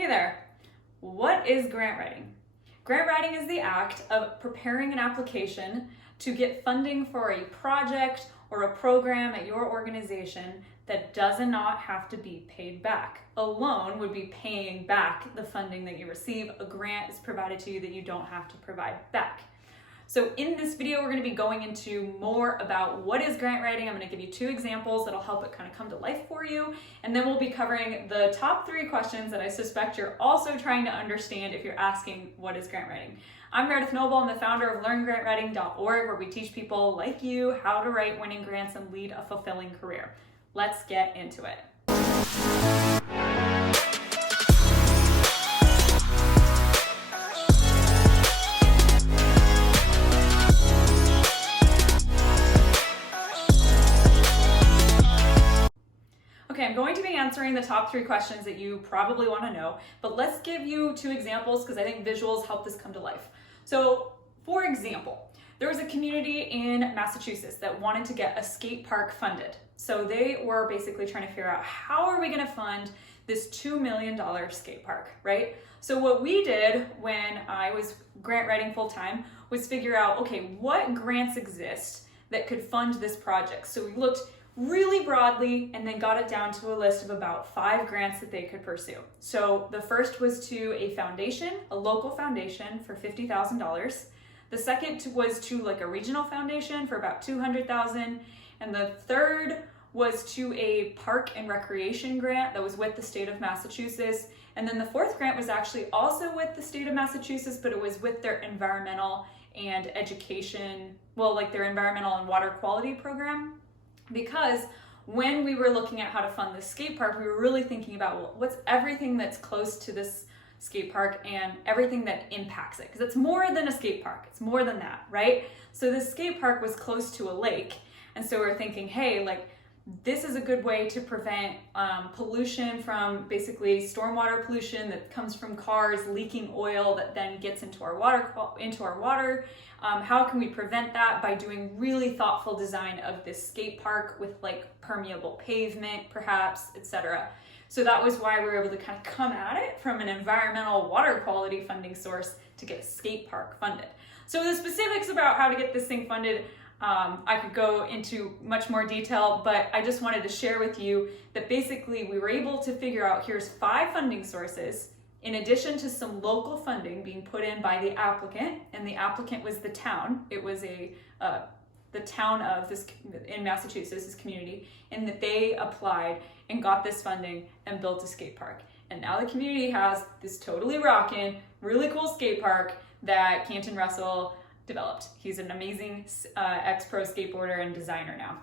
Hey there. What is grant writing? Grant writing is the act of preparing an application to get funding for a project or a program at your organization that does not have to be paid back. A loan would be paying back the funding that you receive. A grant is provided to you that you don't have to provide back. So in this video, we're going to be going into more about what is grant writing. I'm going to give you 2 examples that'll help it kind of come to life for you. And then we'll be covering the top 3 questions that I suspect you're also trying to understand if you're asking what is grant writing. I'm Meredith Noble. I'm the founder of LearnGrantWriting.org, where we teach people like you how to write winning grants and lead a fulfilling career. Let's get into it. Okay, I'm going to be answering the top 3 questions that you probably want to know, but let's give you 2 examples because I think visuals help this come to life. So, for example, there was a community in Massachusetts that wanted to get a skate park funded. So they were basically trying to figure out, how are we going to fund this $2 million skate park, right? So what we did when I was grant writing full time was figure out, okay, what grants exist that could fund this project? So we looked really broadly and then got it down to a list of about 5 grants that they could pursue. So the first was to a foundation, a local foundation for $50,000. The second was to like a regional foundation for about $200,000. And the third was to a park and recreation grant that was with the state of Massachusetts. And then the 4th grant was actually also with the state of Massachusetts, but it was with their environmental and education, well, like their environmental and water quality program. Because when we were looking at how to fund this skate park, we were really thinking about, well, what's everything that's close to this skate park and everything that impacts it. Because it's more than a skate park, it's more than that, right? So this skate park was close to a lake. And so we're thinking, hey, like, this is a good way to prevent pollution from basically stormwater pollution that comes from cars leaking oil that then gets into our water. How can we prevent that? By doing really thoughtful design of this skate park with like permeable pavement, perhaps, etc. So that was why we were able to kind of come at it from an environmental water quality funding source to get a skate park funded. So the specifics about how to get this thing funded, I could go into much more detail, but I just wanted to share with you that basically we were able to figure out here's 5 funding sources in addition to some local funding being put in by the applicant, and the applicant was the town. It was the town of this in Massachusetts, this community, and that they applied and got this funding and built a skate park. And now the community has this totally rockin', really cool skate park that Canton Russell developed. He's an amazing ex-pro skateboarder and designer now.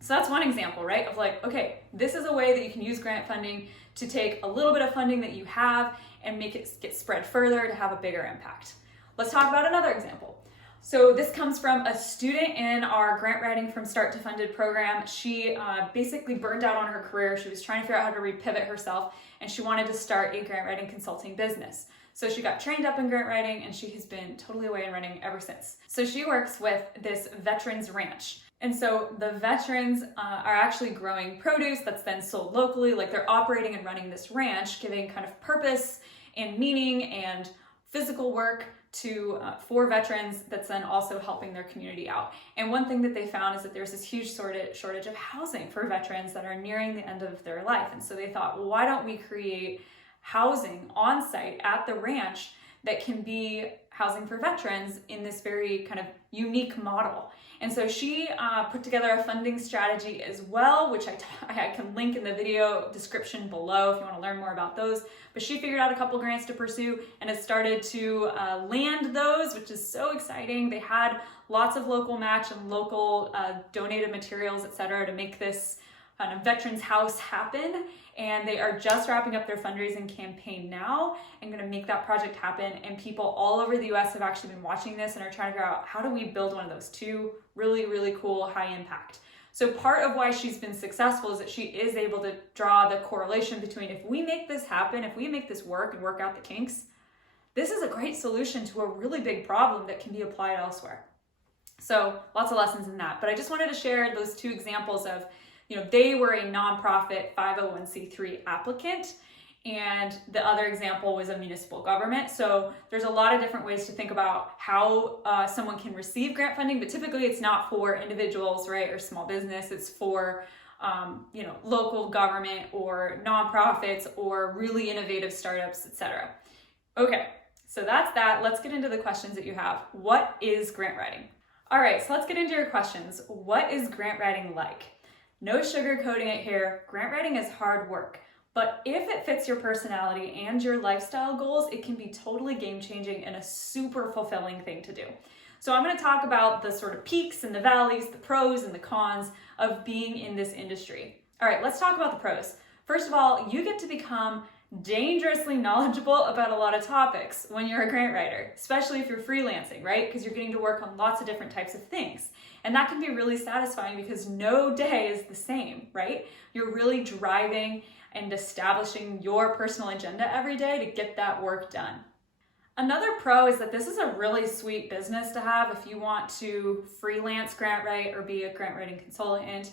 So that's one example, right? Of like, okay, this is a way that you can use grant funding to take a little bit of funding that you have and make it get spread further to have a bigger impact. Let's talk about another example. So this comes from a student in our grant writing from start to funded program. She basically burned out on her career. She was trying to figure out how to repivot herself, and she wanted to start a grant writing consulting business. So she got trained up in grant writing, and she has been totally away and running ever since. So she works with this veterans ranch. And so the veterans are actually growing produce that's then sold locally. Like, they're operating and running this ranch, giving kind of purpose and meaning and physical work to for veterans that's then also helping their community out. And one thing that they found is that there's this huge shortage of housing for veterans that are nearing the end of their life. And so they thought, well, why don't we create housing on site at the ranch that can be housing for veterans in this very kind of unique model. And so she put together a funding strategy as well, which I can link in the video description below if you want to learn more about those. But she figured out a couple grants to pursue and has started to land those, which is so exciting. They had lots of local match and local donated materials, etc., to make this kind of veterans house happen. And they are just wrapping up their fundraising campaign now and going to make that project happen. And people all over the US have actually been watching this and are trying to figure out, how do we build one of those 2 really, really cool, high impact? So part of why she's been successful is that she is able to draw the correlation between, if we make this happen, if we make this work and work out the kinks, this is a great solution to a really big problem that can be applied elsewhere. So lots of lessons in that. But I just wanted to share those 2 examples of, they were a nonprofit 501c3 applicant, and the other example was a municipal government. So there's a lot of different ways to think about how someone can receive grant funding, but typically it's not for individuals, right, or small business. It's for local government or nonprofits or really innovative startups, etc. Okay, so that's that. Let's get into the questions that you have. What is grant writing? All right, so let's get into your questions. What is grant writing like? No sugarcoating it here. Grant writing is hard work, but if it fits your personality and your lifestyle goals, it can be totally game-changing and a super fulfilling thing to do. So I'm going to talk about the sort of peaks and the valleys, the pros and the cons of being in this industry. All right, let's talk about the pros. First of all, you get to become dangerously knowledgeable about a lot of topics when you're a grant writer, especially if you're freelancing, right? Because you're getting to work on lots of different types of things. And that can be really satisfying because no day is the same, right? You're really driving and establishing your personal agenda every day to get that work done. Another pro is that this is a really sweet business to have if you want to freelance grant write or be a grant writing consultant.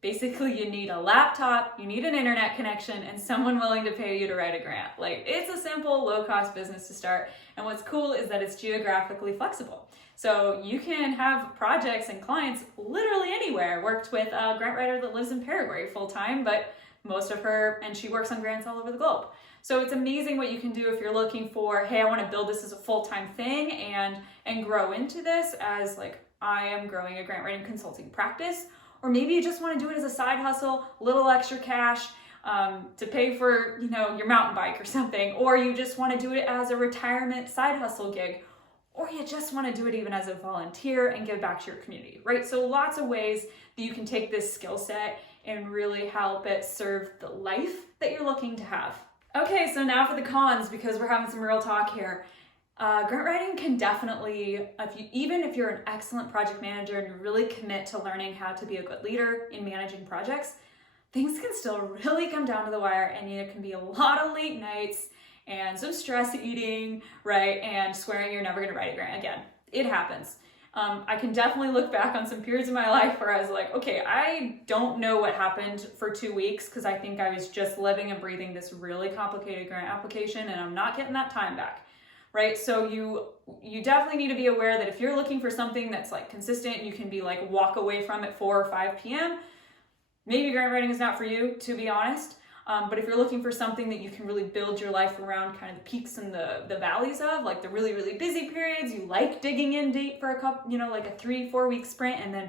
Basically, you need a laptop, you need an internet connection, and someone willing to pay you to write a grant. Like, it's a simple, low-cost business to start. And what's cool is that it's geographically flexible. So you can have projects and clients literally anywhere. Worked with a grant writer that lives in Paraguay full-time, but she works on grants all over the globe. So it's amazing what you can do if you're looking for, hey, I want to build this as a full-time thing and grow into this as like, I am growing a grant writing consulting practice. Or maybe you just want to do it as a side hustle, little extra cash to pay for, your mountain bike or something. Or you just want to do it as a retirement side hustle gig. Or you just want to do it even as a volunteer and give back to your community, right? So lots of ways that you can take this skill set and really help it serve the life that you're looking to have. Okay, so now for the cons, because we're having some real talk here. Grant writing can definitely, even if you're an excellent project manager and you really commit to learning how to be a good leader in managing projects, things can still really come down to the wire, and there can be a lot of late nights and some stress eating, right? And swearing you're never gonna write a grant again. It happens. I can definitely look back on some periods of my life where I was like, okay, I don't know what happened for 2 weeks because I think I was just living and breathing this really complicated grant application and I'm not getting that time back. Right? So you definitely need to be aware that if you're looking for something that's like consistent, you can be like walk away from at 4 or 5 p.m. Maybe grant writing is not for you, to be honest. But if you're looking for something that you can really build your life around kind of the peaks and the valleys of, like the really, really busy periods, you like digging in deep for a couple, like a 3-4 week sprint and then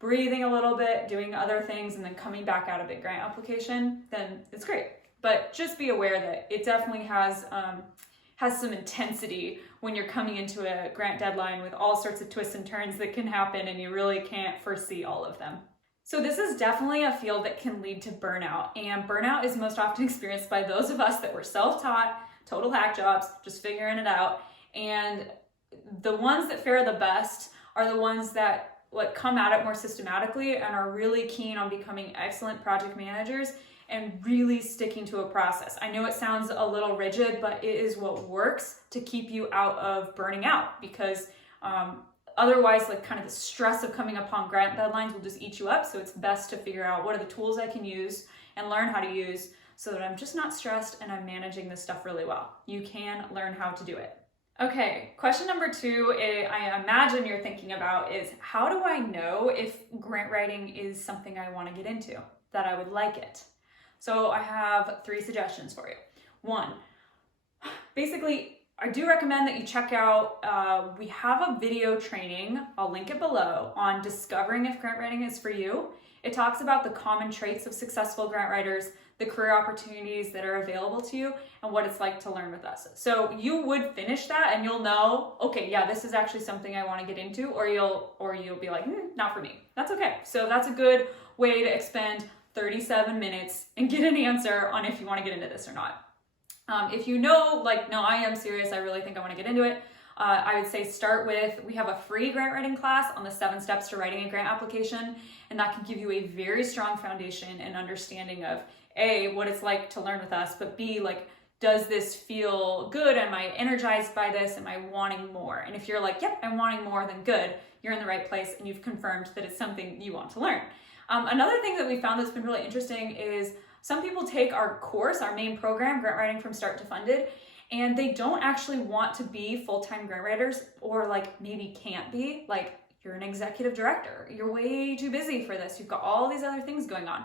breathing a little bit, doing other things and then coming back out a big grant application, then it's great. But just be aware that it definitely has some intensity when you're coming into a grant deadline with all sorts of twists and turns that can happen and you really can't foresee all of them. So this is definitely a field that can lead to burnout, and burnout is most often experienced by those of us that were self-taught, total hack jobs, just figuring it out. And the ones that fare the best are the ones that come at it more systematically and are really keen on becoming excellent project managers and really sticking to a process. I know it sounds a little rigid, but it is what works to keep you out of burning out because otherwise, kind of the stress of coming upon grant deadlines will just eat you up. So it's best to figure out what are the tools I can use and learn how to use so that I'm just not stressed and I'm managing this stuff really well. You can learn how to do it. Okay, question number 2, I imagine you're thinking about is how do I know if grant writing is something I want to get into, that I would like it? So I have 3 suggestions for you. 1, basically, I do recommend that you check out, we have a video training, I'll link it below, on discovering if grant writing is for you. It talks about the common traits of successful grant writers, the career opportunities that are available to you, and what it's like to learn with us. So you would finish that and you'll know, okay, yeah, this is actually something I want to get into, or you'll be like, not for me. That's okay. So that's a good way to expend 37 minutes and get an answer on if you want to get into this or not. If you know, no, I am serious, I really think I want to get into it, I would say start with, we have a free grant writing class on the 7 steps to writing a grant application, and that can give you a very strong foundation and understanding of A, what it's like to learn with us, but B, does this feel good? Am I energized by this? Am I wanting more? And if you're like, yep, I'm wanting more, then good, you're in the right place and you've confirmed that it's something you want to learn. Another thing that we found that's been really interesting is Some people take our course, our main program, Grant Writing from Start to Funded, and they don't actually want to be full-time grant writers, or like maybe can't be. Like, you're an executive director, you're way too busy for this, you've got all these other things going on.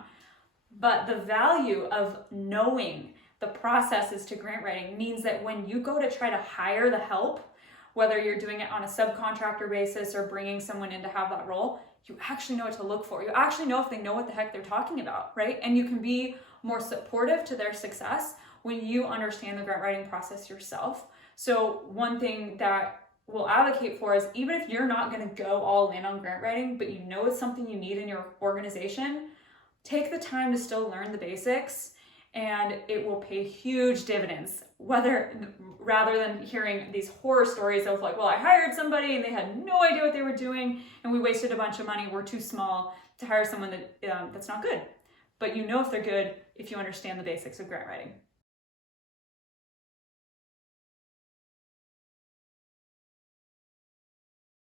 But the value of knowing the processes to grant writing means that when you go to try to hire the help, whether you're doing it on a subcontractor basis or bringing someone in to have that role, you actually know what to look for. You actually know if they know what the heck they're talking about, right? And you can be more supportive to their success when you understand the grant writing process yourself. So one thing that we'll advocate for is, even if you're not going to go all in on grant writing, but you know it's something you need in your organization, take the time to still learn the basics, and it will pay huge dividends, rather than hearing these horror stories of like, well, I hired somebody and they had no idea what they were doing and we wasted a bunch of money, we're too small to hire someone that's not good. But you know if they're good if you understand the basics of grant writing.